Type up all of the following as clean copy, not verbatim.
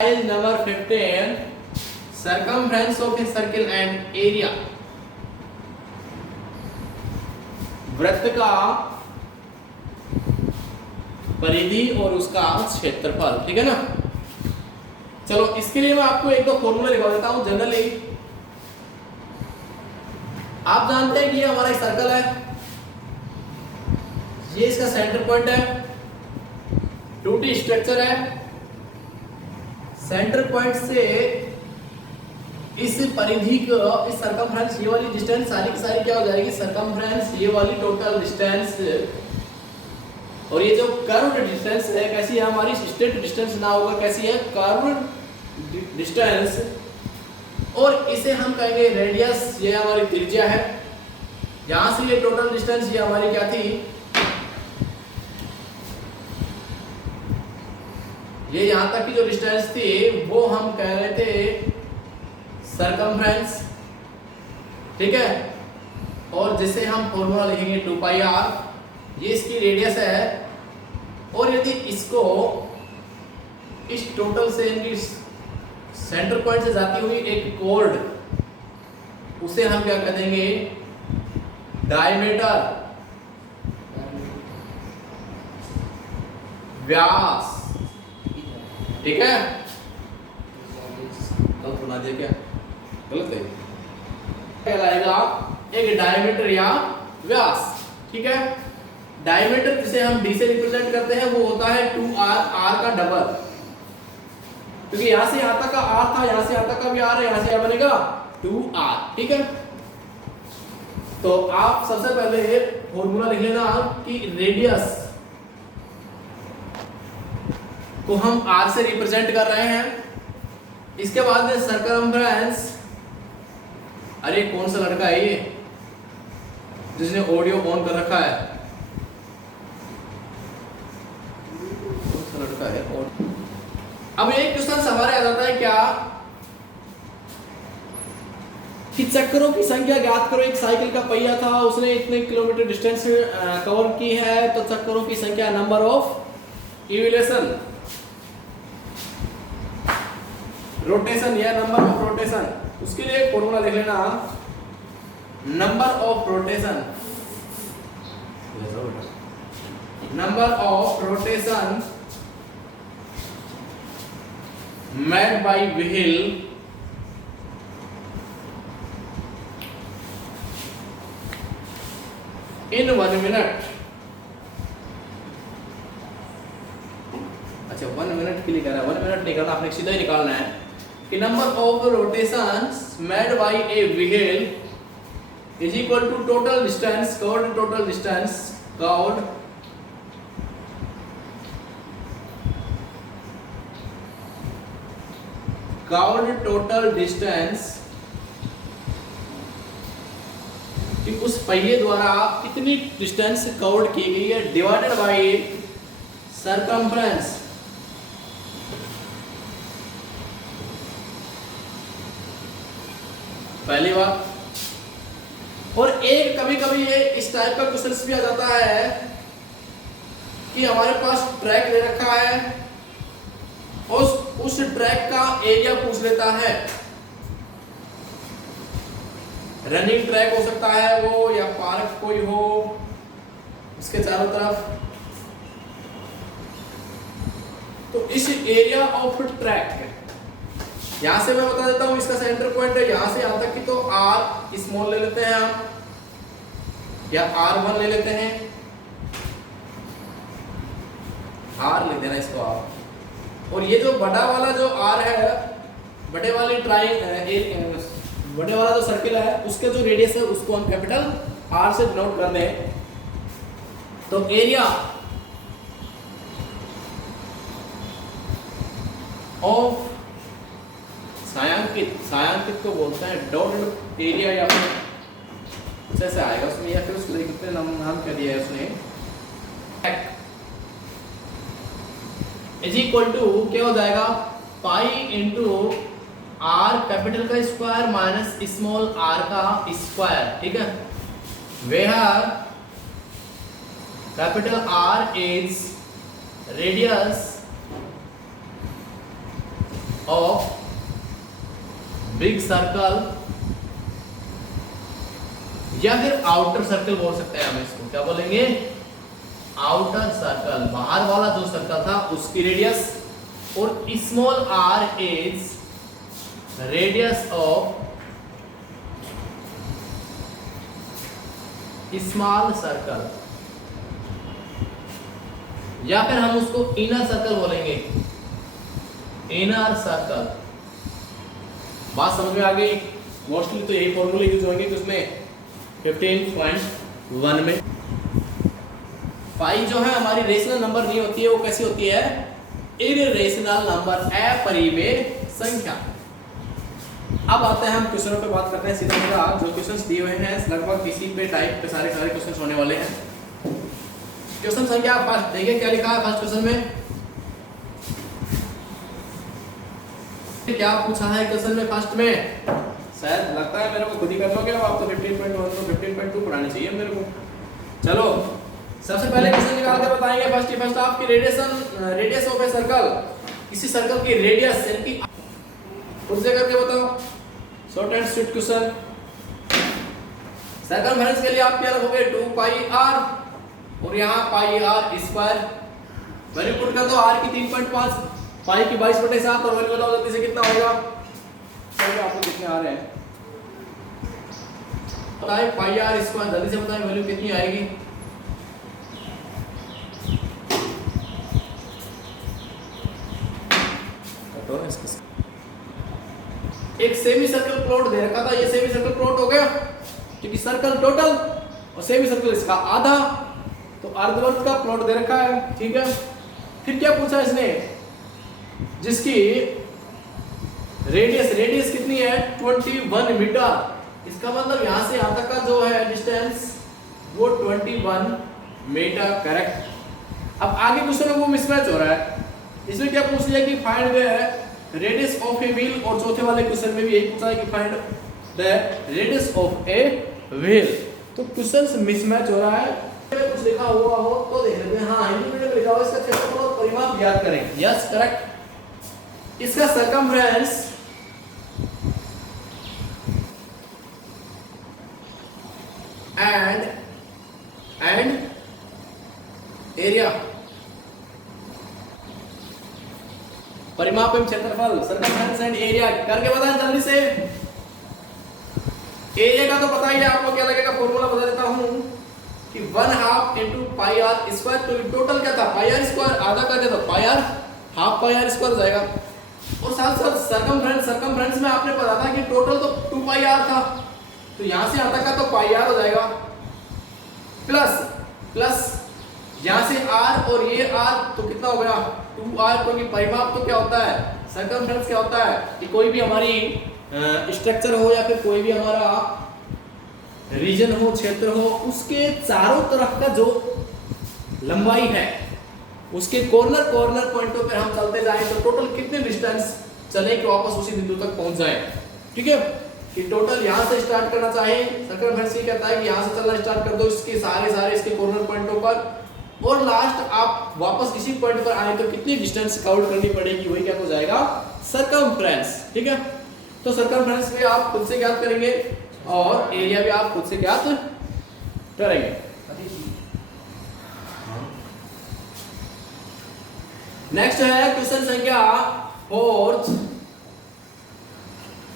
Exercise number 15, circumference of a circle and area. वृत्त का परिधि और उसका क्षेत्रफल, ठीक है ना। चलो इसके लिए मैं आपको एक दो फॉर्मूला लिखवा देता हूं। जनरली आप जानते हैं कि ये हमारा एक सर्कल है, ये इसका सेंटर पॉइंट है, 2D स्ट्रक्चर है। सेंटर पॉइंट से इस परिधि को, इस सर्कमफ्रेंस, ये वाली डिस्टेंस सारी की सारी क्या हो जाएगी, सर्कमफ्रेंस, ये वाली टोटल डिस्टेंस, और ये जो कर्व्ड डिस्टेंस है कैसी है, हमारी स्ट्रेट डिस्टेंस ना होगा, कैसी है, कर्व्ड डिस्टेंस। और इसे हम कहेंगे रेडियस, ये हमारी त्रिज्या है। यहां से ये टोटल डिस्टेंस, ये हमारी क्या थी, ये यहां तक की जो डिस्टेंस थी वो हम कह रहे थे सर्कमफ्रेंस, ठीक है। और जिसे हम फॉर्मूला लिखेंगे 2πr, ये इसकी रेडियस है। और यदि इसको इस टोटल से, इनकी सेंटर पॉइंट से जाती हुई एक कॉर्ड, उसे हम क्या कह देंगे, डायमीटर, व्यास, ठीक है। गलत बना दिया क्या, गलत है, कहलाएगा एक डायमीटर या व्यास, ठीक है। डायमीटर जिसे हम d से रिप्रेजेंट करते हैं वो होता है 2r, r का डबल, क्योंकि यहां से यहां तक का r था, यहां से यहां तक का भी r है, यहां से क्या बनेगा 2r, ठीक है। तो आप सबसे पहले फॉर्मूला लिख लेना कि रेडियस को हम r से रिप्रेजेंट कर रहे हैं। इसके बाद में सर्कमफ्रेंस, अरे कौन सा लड़का है ये जिसने ऑडियो ऑन कर रखा है, कौन सा लड़का है। और अब एक क्वेश्चन सवाल आ जाता है क्या कि चक्करों की संख्या ज्ञात करो। एक साइकिल का पहिया था, उसने इतने किलोमीटर डिस्टेंस कवर की है, तो चक्करों की संख्या, नंबर ऑफ इवोल्यूशन, रोटेशन या नंबर ऑफ रोटेशन, उसके लिए एक फॉर्मूला लिख लेना, number of rotation, number of rotation made by wheel in 1 minute. अच्छा 1 मिनट के लिए कह रहा है, 1 मिनट नहीं करना, आपने सीधा ही निकालना है कि number of rotations made by a wheel is equal to total distance covered, total distance covered covered total distance, कि उस पहिए द्वारा कितनी डिस्टेंस कवर्ड की गई है, डिवाइडेड बाय सर्कमफ्रेंस, पहली बात। और एक कभी कभी ये इस टाइप का क्वेश्चन भी आ जाता है कि हमारे पास ट्रैक दे रखा है, उस ट्रैक का एरिया पूछ लेता है। रनिंग ट्रैक हो सकता है वो, या पार्क कोई हो उसके चारों तरफ। तो इस एरिया ऑफ ट्रैक, यहां से मैं बता देता हूं, इसका सेंटर पॉइंट है यहां से यहां तक की, तो r स्मॉल ले लेते हैं हम, या r1 ले लेते हैं, r लिख देना इसको आप। और ये जो बड़ा वाला जो r है, बड़े वाले बड़े वाला जो सर्किल है, उसके जो रेडियस है उसको हम कैपिटल R से डिनोट कर दें। तो एरिया ऑफ छायांकित, छायांकित को बोलते हैं डॉटेड एरिया, या फिर कुछ ऐसे आएगा उसमें, या फिर उसको कितने नाम क्या दिया है उसने, इज इक्वल टू क्या हो जाएगा, पाई इंटू r कैपिटल का स्क्वायर माइनस स्मॉल r का स्क्वायर, ठीक है। Where capital R is radius of big circle, या फिर आउटर सर्कल बोल सकते हैं हम इसको, क्या बोलेंगे, आउटर सर्कल, बाहर वाला जो सर्कल था उसकी रेडियस, और small R is radius of small circle, या फिर हम उसको इनर सर्कल बोलेंगे, इनर सर्कल। बात समझ में आ गई? मोस्टली तो यही फॉर्मूले यूज होंगे कि उसमें 15.1 में पाई जो है हमारी रेशनल नंबर नहीं होती है, वो कैसी होती है, इररेशनल नंबर, अपरिमेय संख्या। अब आते हैं हम क्वेश्चनों पे बात करते हैं सीधा सीधा। जो क्वेश्चंस दिए हुए हैं लगभग इसी पे टाइप पे सारे क्वेश्चंस होने वाले हैं। क्वेश्चन संख्या फर्स्ट देखिए क्या लिखा है फर्स्ट क्वेश्चन में, क्या पूछा है क्वेश्चन में फर्स्ट में, शायद लगता है मेरे को खुद ही कर लोगे, अब आप तो 15.1 तो 15.2 पढ़ानी चाहिए मेरे को। चलो सबसे पहले क्वेश्चन निकाल के बताएंगे फर्स्ट आपकी रेडियस ऑफ ए सर्कल, किसी सर्कल की रेडियस यानी कि खुद से करके बताओ, short and sweet question. Circumference के लिए आप क्या रखोगे, 2 पाई r, और यहाँ पाई r स्क्वायर, वैल्यू पुट कर दो, r की 3.5, पाई की 22/7, और वैल्यू बताओ जल्दी से कितना होगा, चलिए आपको कितने आ रहे हैं बताइए, पाई r स्क्वायर, जल्दी से बताइए वैल्यू कितनी आएगी। एक सेमी सर्कल प्लॉट दे रखा था, ये सेमी सर्कल प्लॉट हो गया क्योंकि सर्कल टोटल और सेमी सर्कल इसका आधा, तो अर्धवर्त का प्लॉट दे रखा है, ठीक है। फिर क्या पूछा इसने, जिसकी रेडियस कितनी है, 21 मीटर, इसका मतलब यहां से यहां तक का जो है डिस्टेंस वो 21 मीटर, करेक्ट। अब आगे क्वेश्चन में वो मिसमैच हो रहा है, इसमें क्या पूछ लिया कि find the radius of a wheel, और चौथे वाले क्वेश्चन में भी यही पूछा है कि find the radius of a wheel, तो क्वेश्चंस मिसमैच हो रहा है। कुछ लिखा हुआ हो तो देख लेते हैं, हाँ हिंदी में लिखा हुआ इसका क्षेत्रफल और परिमाप ज्ञात करें, यस करेक्ट। इसका सर्कमफ्रेंस एंड एरिया, परिमाप एवं क्षेत्रफल, सर्कमफ्रेंस एंड एरिया करके बताएं जल्दी से। एरिया का तो पता ही है आपको, क्या लगेगा, फॉर्मूला बता देता हूं कि 1/2 × पाई r स्क्वायर, तो टोटल क्या था, पाई r स्क्वायर, आधा कर दे तो पाई r, हाफ पाई r स्क्वायर जाएगा। और साथ साथ सर्कमफ्रेंस में आपने पता था कि टोटल तो 2 पाई r था, तो यहां से यहां तक का तो पाई r हो जाएगा, प्लस यहां से r और ये r, तो कितना हो गया 2r, क्योंकि परिमाप तो क्या होता है, सर्कमफ्रेंस क्या होता है कि कोई भी हमारी स्ट्रक्चर हो या फिर कोई भी हमारा रीजन हो, क्षेत्र हो, उसके चारों तरफ का जो लंबाई है, उसके कॉर्नर पॉइंटों पर हम चलते जाएं तो टोटल कितने डिस्टेंस चले कि वापस उसी बिंदु तक पहुंच जाए, ठीक है। कि टोटल यहां से स्टार्ट करना चाहे, सर्कमफ्रेंस ये कहता है कि यहां से चलना स्टार्ट कर दो इसके सारे इसके कॉर्नर पॉइंटों पर, और लास्ट आप वापस इसी पॉइंट पर आए तो कितनी डिस्टेंस काउंट करनी पड़ेगी, वही क्या हो जाएगा, सर्कमफ्रेंस, ठीक है। तो सर्कमफ्रेंस भी आप खुद से ज्ञात करेंगे और एरिया भी आप खुद से ज्ञात करेंगे। नेक्स्ट है क्वेश्चन संख्या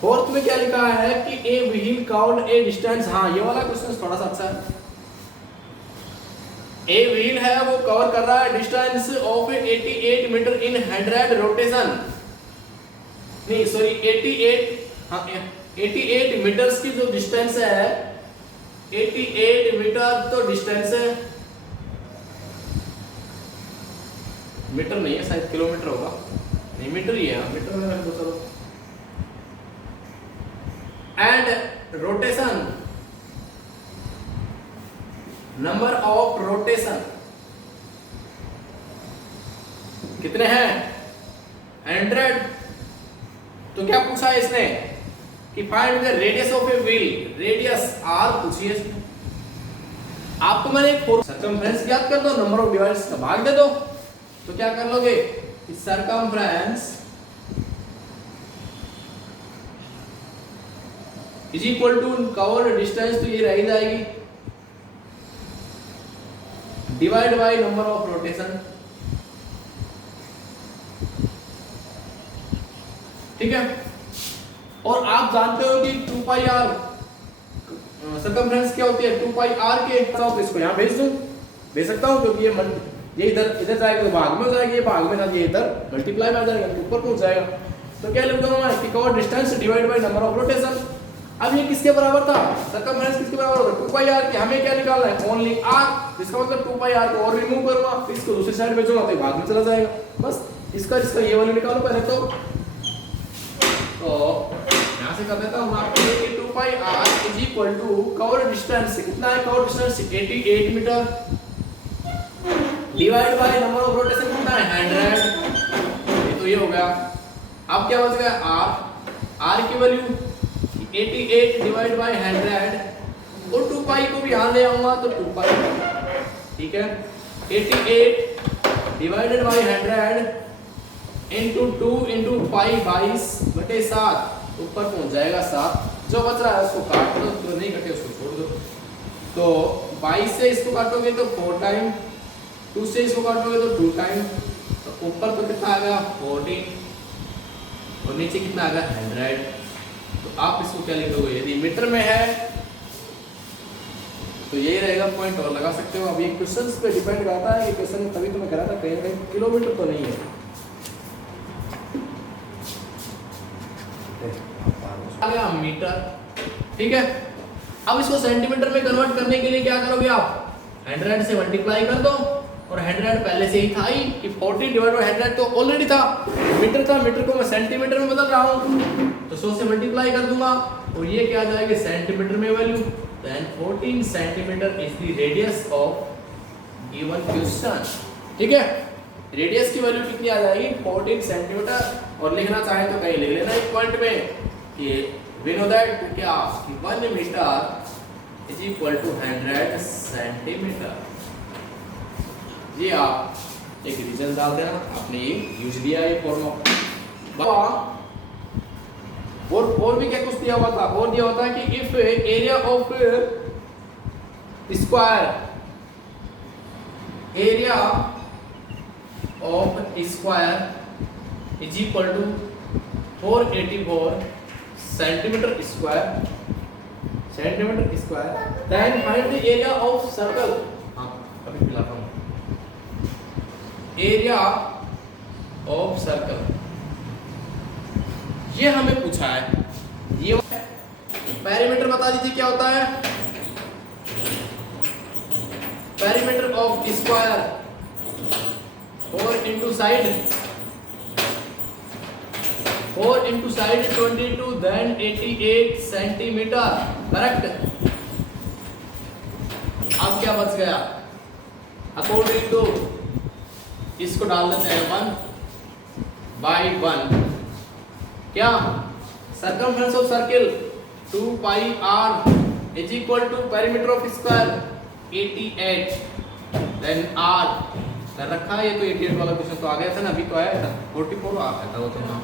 फोर्थ में क्या लिखा है कि a wheel count A distance, हाँ ये वाला क्वेश्चन थोड़ा सा अच्छा है। ए व्हील है वो कवर कर रहा है distance of 88 metre in 100 rotation, नहीं सॉरी 88 मीटर्स की जो डिस्टेंस है, 88 मीटर तो डिस्टेंस है, मीटर नहीं है शायद, किलोमीटर होगा, नहीं मीटर ही है, मीटर में रख दो चलो। And rotation, number of rotation कितने हैं, 100। तो क्या पूछा है इसने कि find the radius of a wheel, radius r पूछी है इसने। आपको मैंने एक सर्कमफ्रेंस ज्ञात कर दो, नंबर ऑफ डिवाइड्स का भाग दे दो, तो क्या कर लोगे कि circumference is equal to covered distance, तो ये रह जाएगी divide by number of rotation. ठीक है, और आप जानते हो कि 2 पाई आर सर्कमफ्रेंस क्या होती है, 2 पाई आर के। तो इसको यहाँ भेज सकता हूँ, क्योंकि ये इधर जाएगा तो भाग में हो जाएगा, ये भाग में था, ये इधर मल्टीप्लाई में आ जाएगा, ऊपर पहुंच जाएगा। तो क्या लिख दूंगा मैं कि covered distance divide by number of rotation. अब ये किसके बराबर था, सर्कमफ्रेंस किसके बराबर होगा, 2 पाई आर के। हमें क्या निकालना है, ओनली आर, इसका मतलब 2 पाई आर को और रिमूव करूंगा, फिर इसको दूसरी साइड भेजूंगा तो भाग में चला जाएगा। बस इसका ये वैल्यू निकालो पहले। तो यहां से कर देता हूं आपको कि 2 pi r is equal to covered distance, कितना है covered distance 88 metre, divide by number of rotation कितना है 100। ये तो ये हो गया। अब क्या बच गया r की वैल्यू 88 डिवाइड बाय 100, और 2 पाई को भी यहां ले आऊंगा तो 2 पाई, ठीक है। 88 divided by 100 into 2 into pi 22/7, ऊपर पहुंच जाएगा 7। जो बच रहा है उसको काट दो, जो नहीं कटे उसको छोड़ दो। तो 22 से इसको काटोगे तो 4 टाइम, 2 से इसको काटोगे तो 2 टाइम, तो ऊपर तो कितना आ गया 14, और नीचे कितना आ गया 100। तो आप इसको क्या लिखोगे, यदि मीटर में है तो यही रहेगा पॉइंट, और लगा सकते हो। अब ये क्वेश्चंस पे डिपेंड करता है कि क्वेश्चन तभी तो मैं कह रहा था कहीं ना कहीं किलोमीटर तो नहीं है। आ गया मीटर, ठीक है। अब इसको सेंटीमीटर में कन्वर्ट करने के लिए क्या करोगे आप, 100 से मल्टीप्लाई कर दो, और 100 पहले से ही था ही कि 40 डिवाइड बाय 100 तो ऑलरेडी था, मीटर था, मीटर को मैं सेंटीमीटर में बदल रहा हूँ, तो 100 से मल्टीप्लाई कर दूंगा, और ये क्या आ जाएगी सेंटीमीटर में value. Then 14 centimetre is the radius of given question, ठीक है। रेडियस की वैल्यू कितनी आ जाएगी 14 सेंटीमीटर, और लिखना चाहे तो कहीं लिख लेना एक पॉइंट में कि we know that क्या 1 metre is equal to 100 centimetre. ये आप एक रीजन डाल देना, आपने ये यूज दिया ये फॉर्मूला। और भी क्या कुछ दिया हुआ था, और दिया होता है कि if area of square is equal to 484 centimetre square, then find the area of circle. हाँ अभी पिलाता हूँ, एरिया ऑफ सर्कल ये हमें पूछा है। ये पेरीमीटर बता दीजिए क्या होता है, perimeter of square 4 into side 22, then 88 centimetre, correct. अब क्या बच गया, अकॉर्डिंग टू इसको डाल देते हैं 1/1, क्या circumference of circle 2 pi r is equal to perimeter of square 88, then r कर रखा है। ये तो 88 वाला क्वेश्चन तो आ गया था ना, अभी तो आया था 44 आ गया था वो तो ना,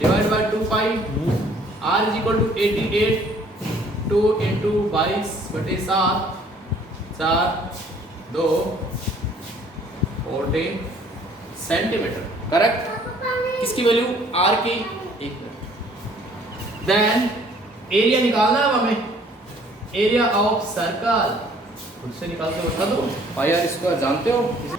divide by 2 pi r is equal to 88, 2 into 22/7, 4 2 14 centimetre, correct. किसकी वैल्यू r की, एक मिनट। देन एरिया निकालना है हमें, एरिया ऑफ सर्कल खुद से निकाल के बता दो, पाई आर स्क्वायर जानते हो, इसे